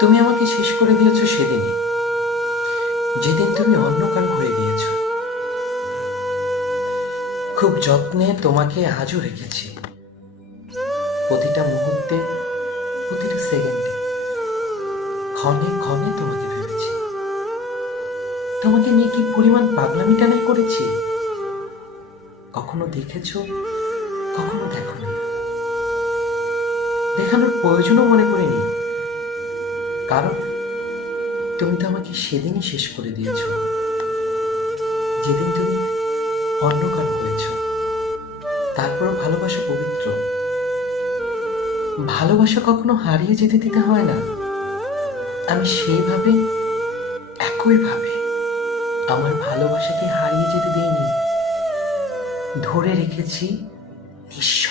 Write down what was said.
তুমি আমাকে শেষ করে দিয়েছো সেদিনই, যেদিন তুমি অন্য কারো হয়ে গিয়েছো। খুব যত্নে তোমাকে আজও রেখেছি, প্রতিটা মুহূর্তে, প্রতিটা সেকেন্ডে, ক্ষণে ক্ষণে তোমাকে ভেবেছি। তোমাকে নিয়ে কি পরিমাণ পাগলামিটা নাই করেছি, কখনো দেখেছো, কখনো দেখোনি, দেখানোর প্রয়োজনও মনে করিনি। কারণ তুমি তো আমাকে সেদিনই শেষ করে দিয়েছো, যেদিন তুমি অন্য কারো হয়েছো। তারপরও ভালোবাসা পবিত্র, ভালোবাসা কখনো হারিয়ে যেতে দিতে হয় না। আমি সেইভাবে, একইভাবে আমার ভালোবাসাকে হারিয়ে যেতে দিইনি, ধরে রেখেছি নিঃস্ব